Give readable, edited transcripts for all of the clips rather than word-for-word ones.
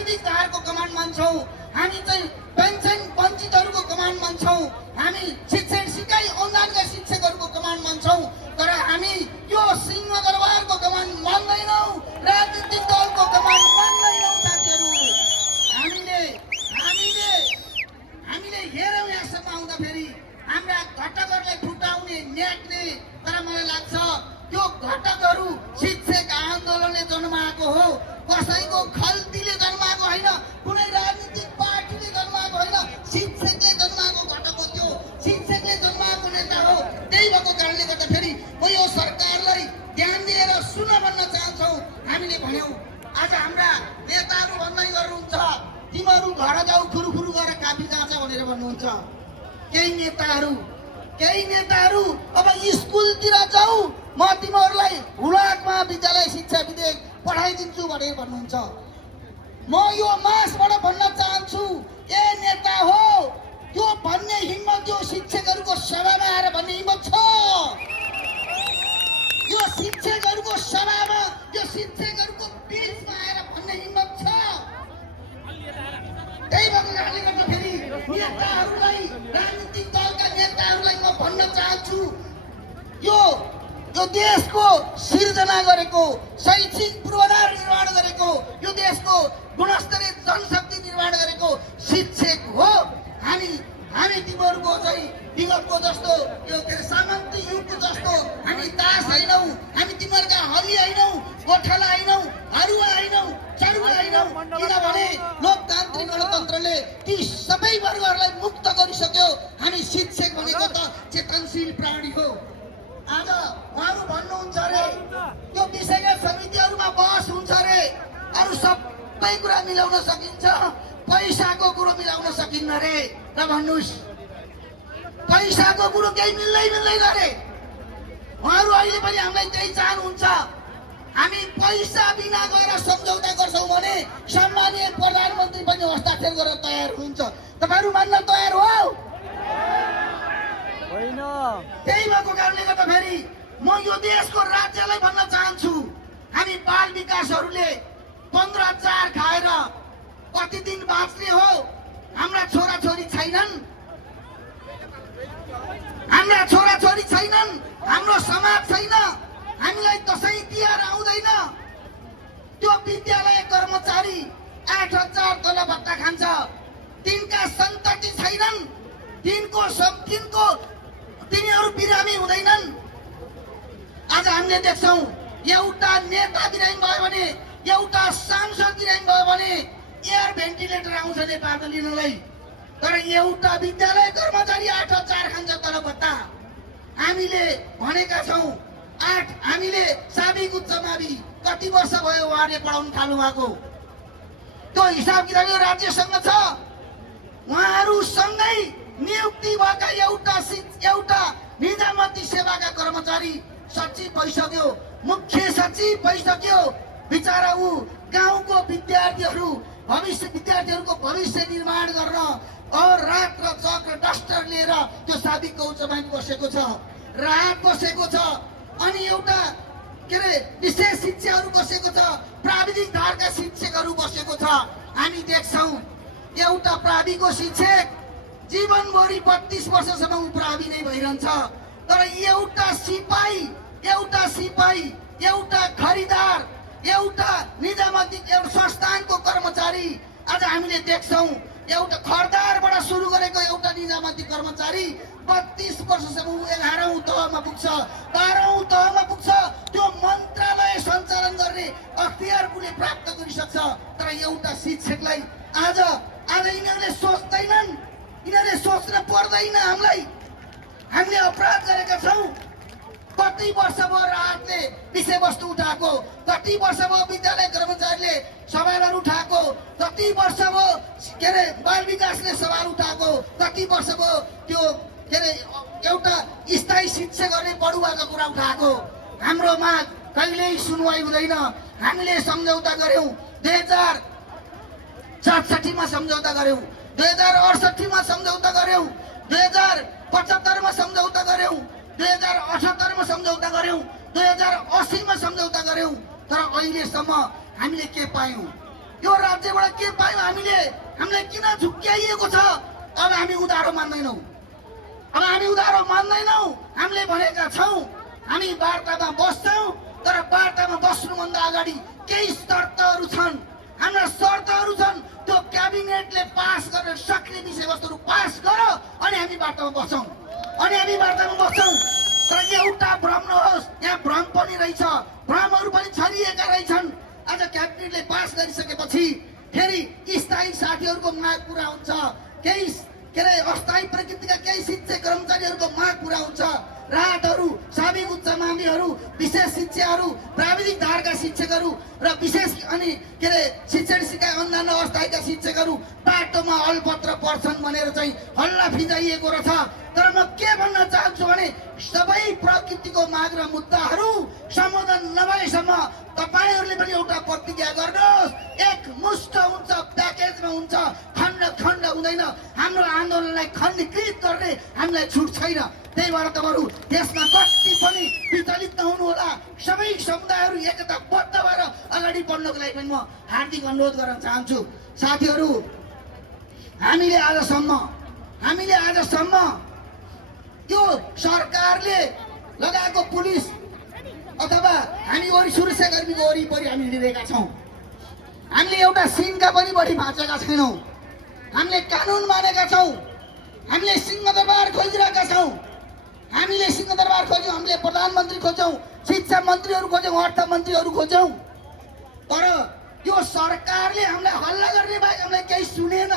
प्राविधिक धारको कमान्ड मान्छौँ, हामी चाहिँ पेन्सन वञ्चितहरूको कमान्ड मान्छौँ, हामी शिक्षण सिकाइ अनुदानका शिक्षकहरूको कमान्ड मान्छौँ। तर हामी यो सिंहदरबारको कमान्ड मान्दैनौँ, राजनीतिक दलको कमान्ड मान्दैनौँ साथीहरू। हामीले हेरौँ यहाँसम्म आउँदाखेरि हाम्रा घटकहरूलाई फुटाउने न्याक्ने, तर मलाई लाग्छ त्यो घटकहरू शिक्षक आन्दोलनले जन्माएको हो, कसैको खल्तीले जन्माएको होइन, कुनै राजनीतिक पार्टीले जन्माएको होइन, शिक्षकले जन्माएको घटक हो। त्यो शिक्षकले जन्माएको नेता हो। त्यही भएको कारणले गर्दाखेरि म यो सरकारलाई ध्यान दिएर सुन भन्न चाहन्छौँ। हामीले भन्यौँ आज हाम्रा नेताहरू भन्दै गर्नुहुन्छ तिमीहरू घर जाऊ खुरुखुरु गरेर काफी जान्छ भनेर भन्नुहुन्छ। केही नेताहरू अब स्कुलतिर जाऊ, म तिमीहरूलाई हुलाकमा विद्यालय शिक्षा विधेयक पठाइदिन्छु भनेर भन्नुहुन्छ। म यो मासबाट भन्न चाहन्छु, ए नेता हो त्यो भन्ने हिम्मत यो शिक्षकहरूको सभामा आएर भन्ने हिम्मत छ? यो शिक्षकहरूको सभामा, यो शिक्षकहरूको बिचमा आएर भन्ने हिम्मत छ? त्यही भएको कारणले गर्दाखेरि नेताहरूलाई, राजनीतिक दलका नेताहरूलाई म भन्न चाहन्छु, यो देशको सिर्जना गरेको, शैक्षिक पूर्वाधार निर्माण गरेको, यो देशको गुणस्तरीय जनशक्ति निर्माण गरेको शिक्षक हो। हामी तिमीहरूको चाहिँ विगतको जस्तो यो सामन्ती युगको जस्तो हामी दास होइनौँ, हामी तिमीहरूका हली होइनौँ, गोठाला होइनौँ, हरुवा होइनौँ, चरुवा होइनौँ। किनभने लोकतान्त्रिक गणतन्त्रले ती सबै वर्गहरूलाई मुक्त गरिसक्यो। हामी शिक्षक भनेको त चेतनशील प्राणी हो। आज उहाँहरू भन्नुहुन्छ अरे त्यो विषयका समितिहरूमा बहस हुन्छ अरे, अरू सबै कुरा मिलाउन सकिन्छ, पैसाको कुरो मिलाउन सकिन्न रे। र भन्नुहोस्, पैसाको कुरो केही मिल्दैन अरे। उहाँहरू अहिले पनि हामीलाई त्यही चाहनुहुन्छ। हामी पैसा बिना गएर सम्झौता गर्छौँ भने सम्मानीय प्रधानमन्त्री पनि हस्ताक्षर गर्न तयार हुनुहुन्छ। तपाईँहरू मान्न तयार हो? त्यही भएको कारणले गर्दाखेरि म यो देशको राज्यलाई भन्न चाहन्छु, हामी बाल विकासहरूले 15,000 खाएर कति दिन बाँच्ने हो? हाम्रा छोराछोरी छैनन्, हाम्रो समाज छैन, हामीलाई दसैँ तिहार आउँदैन। त्यो विद्यालय कर्मचारी 8,000 तल भत्ता खान्छ, तिनका सन्तति छैनन्, तिनीहरू बिरामी हुँदैनन्। आज हामीले देख्छौँ एउटा नेता बिरामी भयो भने, एउटा सांसद बिरामी भयो भने एयर भेन्टिलेटर आउँछ नेपालमा लिनलाई, तर एउटा विद्यालय कर्मचारी 8,000 खान्छ तल भत्ता। हामीले भनेका छौँ हामीले साबिक उच्च मावि कति वर्ष भयो उहाँले पढाउन थाल्नु भएको, त्यो हिसाब किताब यो राज्यसँग छ। उहाँहरूसँगै नियुक्ति भएका एउटा निजामती सेवाका कर्मचारी सचिव भइसक्यो, मुख्य सचिव भइसक्यो। बिचरा ऊ गाउँको विद्यार्थीहरूको भविष्य निर्माण गर्न रात र चक र डस्टर लिएर त्यो साबिकको उच्च मावि बसेको छ, राहत बसेको छ। अनि एउटा विशेष शिक्षाहरू बसेको छ, प्राविधिक धारका शिक्षकहरू बसेको छ। हामी देख्छौँ एउटा प्राविको शिक्षक जीवनभरि 32 वर्षसम्म ऊ प्रावि नै भइरहन्छ। तर एउटा सिपाही, एउटा खरिदार, एउटा निजामती एउटा संस्थानको कर्मचारी, आज हामीले देख्छौँ एउटा खरदारबाट सुरु गरेको एउटा निजामती कर्मचारी 32 वर्षसम्म 11औं तहमा पुग्छ, 12औं तहमा पुग्छ। त्यो मन्त्रालय सञ्चालन गर्ने अख्तियार कुनै प्राप्त गरिसक्छ। तर एउटा शिक्षकलाई आज यिनीहरूले सोच्दैनन्, यिनीहरूले सोच्न पर्दैन। हामीले अपराध गरेका छौँ। कति वर्ष भयो राहतले विषयवस्तु उठाएको, कति वर्ष भयो विद्यालय कर्मचारीले सवालहरू उठाएको, कति वर्ष भयो बाल विकासले सवाल उठाएको, कति वर्ष भयो त्यो एउटा स्थायी शिक्षा गर्ने बढुवाको कुरा उठाएको। हाम्रो माग कहिल्यै सुनवाई हुँदैन। हामीले सम्झौता गर्यौं, 2067 मा सम्झौता गर्यौं, 2068 मा सम्झौता गर्यौं, 2075 मा सम्झौता गर्यौं, 2078 मा सम्झौता गर्यौं, 2080 मा सम्झौता गर्यौं। तर अहिलेसम्म हामीले के पायौं? यो राज्यबाट के पायौँ हामीले, हामीलाई किन झुक्क्याइएको छ? अब हामी उधारो मान्दैनौँ, अब हामी उधारो मान्दैनौँ। हामीले भनेका छौँ हामी वार्तामा बस्छौँ, तर वार्तामा बस्नुभन्दा अगाडि केही शर्तहरू छन्, हाम्रा शर्तहरू छन्। त्यो क्याबिनेटले पास गरेर सक्ने विषयवस्तुहरू पास गर अनि हामी वार्तामा बस्छौँ, अनि हामी वार्तामा बस्छौँ। तर एउटा भ्रम नहोस्, यहाँ भ्रम पनि रहेछ, भ्रमहरू पनि छरिएका रहेछन्। आज क्याबिनेटले पास गरिसकेपछि फेरि स्थायी साथीहरूको माग पुरा हुन्छ, केही के अरे अस्थायी प्रकृतिका केही शिक्षक कर्मचारीहरूको माग पुरा हुन्छ। राहतहरू, साबिक उच्च माविहरू, विशेष शिक्षाहरू, प्राविधिक धारका शिक्षकहरू र विशेष अनि के अरे शिक्षण सिकाइ अन्य अस्थायीका शिक्षकहरू बाटोमा अलपत्र पर्छन् भनेर चाहिँ हल्ला फिजाइएको रहेछ। तर म के भन्न चाहन्छु भने सबै प्रकृतिको माग र मुद्दाहरू सम्बोधन नभएसम्म तपाईहरूले पनि एउटा प्रतिज्ञा गर्नुहोस्, एक मुष्ट हुन्छ, प्याकेजमा हुन्छ, खण्ड खण्ड हुँदैन। हाम्रो आन्दोलनलाई खण्डीकृत गर्ने हामीलाई छुट छैन। त्यही भएर तपाईँहरू देशमा कति पनि विचलित नहुनु होला। सबै समुदायहरू एकताबद्ध भएर अगाडि बढ्नको लागि पनि म हार्दिक अनुरोध गर्न चाहन्छु। साथीहरू, हामीले आजसम्म त्यो सरकारले लगाएको पुलिस अथवा हामी सुरक्षाकर्मीको वरिपरि हामी हिँडिरहेका छौँ। हामीले एउटा सिङका पनि बढी भाँचेका छैनौँ। हामीले कानुन मानेका छौँ, हामीले सिंहदरबार खोजिरहेका छौँ। हामीले सिंहदरबार खोज्यौँ, हामीले प्रधानमन्त्री खोज्यौँ, शिक्षा मन्त्रीहरू खोज्यौँ, अर्थमन्त्रीहरू खोज्यौँ। तर यो सरकारले हामीलाई हल्ला गर्ने बाहेक हामीलाई केही सुनेन।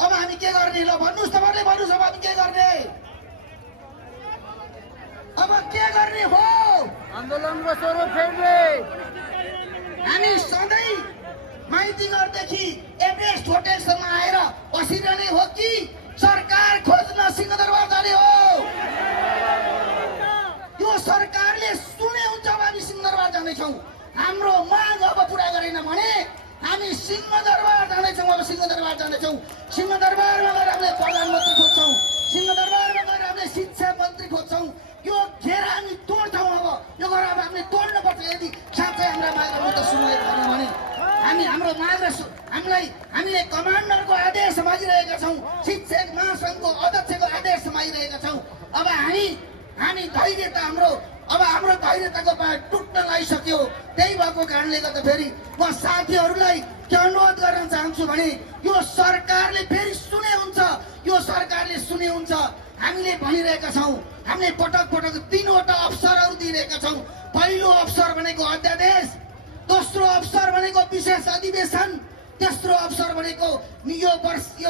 अब हामी के गर्ने? ल भन्नुहोस्, तपाईँहरूले भन्नुहोस्, अब हामी के गर्ने? अब के गर्ने हो? आन्दोलनको स्वरूप फेर्ने। हामी सधैँ माइतीघरदेखि एभरेस्ट होटेलसम्म आएर बसिरहने हो कि सरकार खोज्न सिंहदरबार जाने हो? यो सरकारले सुने हुन्छ अब हामी सिंहदरबार जानेछौँ। हाम्रो माग अब पुरा गरेन भने हामी सिंहदरबार जानेछौँ। अब सिंहदरबार जानेछौँ। सिंहदरबारमा गएर हामीले प्रधानमन्त्री खोज्छौँ, सिंहदरबारमा गएर हामीले शिक्षा मन्त्री खोज्छौँ। यो घेरा हामी तोड्छौँ। अब यो गरेर अब हामीले तोड्नुपर्छ। यदि साँच्चै हाम्रा मागहरू त सुनेर भन्यो भने हाम्रो माग र हामीले कमान्डरको आदेश मागिरहेका छौँ, शिक्षक महासङ्घको अध्यक्षको आदेश मागिरहेका छौँ। अब हामी धैर्यता हाम्रो धैर्यताको बाँध टुट्न लागिसक्यो। त्यही भएको कारणले गर्दा फेरि म साथीहरूलाई के अनुरोध गर्न चाहन्छु भने यो सरकारले फेरि सुने हुन्छ, यो सरकारले सुने हुन्छ। हामीले भनिरहेका छौँ, हामीले पटक पटक 3वटा अवसरहरू दिइरहेका छौँ। पहिलो अवसर भनेको अध्यादेश, दोस्रो अवसर भनेको विशेष अधिवेशन, तेस्रो अवसर भनेको यो वर्ष के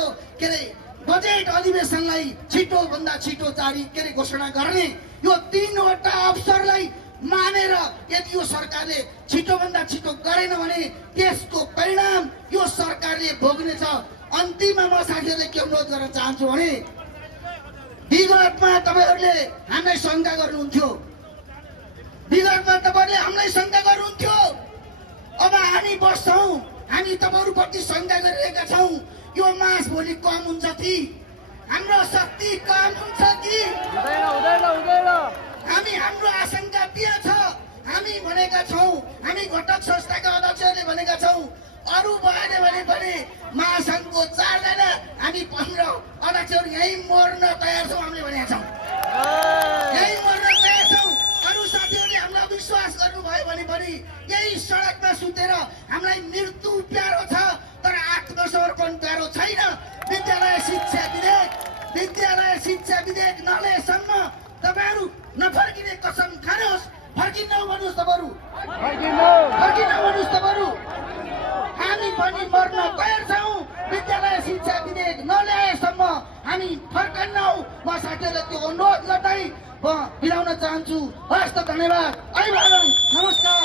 अरे बजेट अधिवेशनलाई छिटोभन्दा छिटो जारी घोषणा गर्ने। यो 3वटा अवसरलाई मानेर यदि यो सरकारले छिटोभन्दा छिटो गरेन भने त्यसको परिणाम यो सरकारले भोग्नेछ। अन्तिममा म साथीहरूले के अनुरोध गर्न चाहन्छु भने विगतमा तपाईँहरूले हामीलाई शङ्का गर्नुहुन्थ्यो, अब हामी बस्छौँ, हामी तपाईँहरूप्रति शङ्का गरिरहेका छौँ। यो मास भोलि कम हुन्छ कि हाम्रो शक्ति कम हुन्छ कि हाम्रो आशंका के छ? हामी भनेका छौँ, हामी घटक संस्थाका अध्यक्षहरूले भनेका छौँ, अरू भएन भने पनि महासङ्घको 4 जना हामी 15 अध्यक्षहरू यहीँ मर्न तयार छौँ। हामीले भनेका छौँ यहीँ मर्न तयार छौँ। अरू साथीहरूले हामीलाई विश्वास गर्नुभयो भने पनि यही सडकमा सुतेर हामीलाई मृत्यु प्यारो छ, तर आत्मसमर्पण प्यारो छैन। विद्यालय शिक्षा विधेयक नल्याएसम्म तपाईँहरू नफर्किने कसम खानुहोस्। फर्किनु भन्नुहोस् तपाईँहरू, हामी पनि मर्न तयार छौँ। विद्यालय शिक्षा विधेयक नल्याएसम्म हामी फर्कन्नौँ। म साथीहरूलाई त्यो अनुरोध गर्दै म बिराउन चाहन्छु। हस्त धन्यवाद। नमस्कार।